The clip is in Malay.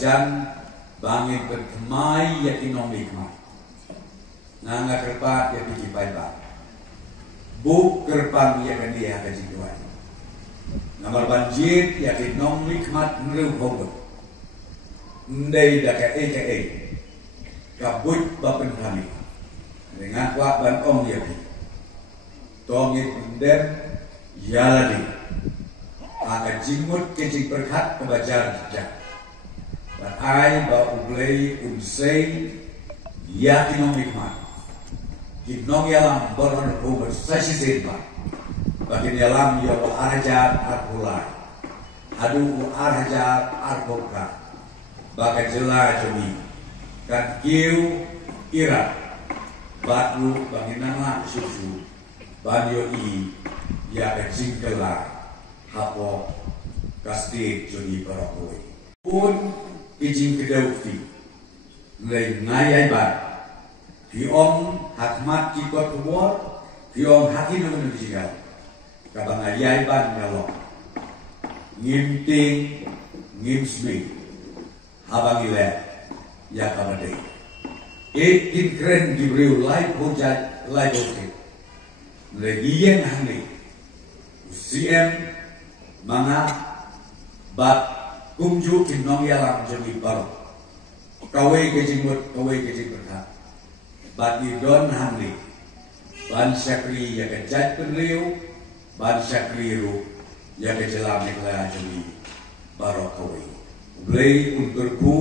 bajan bangin berkemai ya kinomi kemai nangga kerpat ya piki paibat buk kerpang ya kan dia kaji duai namar banjir ya kinomi kemat ngeru hobot ndai da ka kabut bapen kami dengan wak ban om ya pi tongit pendem ya lagi aga jimut kecing berkat kebajar jejak dan ai ba ublei unsei ya kinong hikmat kinong yalam boron umur sasi sirpa bakin yalam ya wa arhajar arhulai adu arhajar arboka baka jela joni kan kiu ira batu banginana susu banyo i ya kecing kelar hapo kasti joni barokoi pun ijing kedauti mulai ngayai bar di om hakmat kikot kubor di om hakin nung jigal kabang ngayai bar ngalok ngimting ngimsmi habang ile ya kabade in kren di beriu lai hujat lai bote mulai giyen handi usiem mga bat kumju kinong yalam jemi baro kawai kejimut kawai kejim berkat bat idon hamli ban syakri ya kejat penriu ban syakri ru ya kejelam ikhla jemi baro kawai blei unturku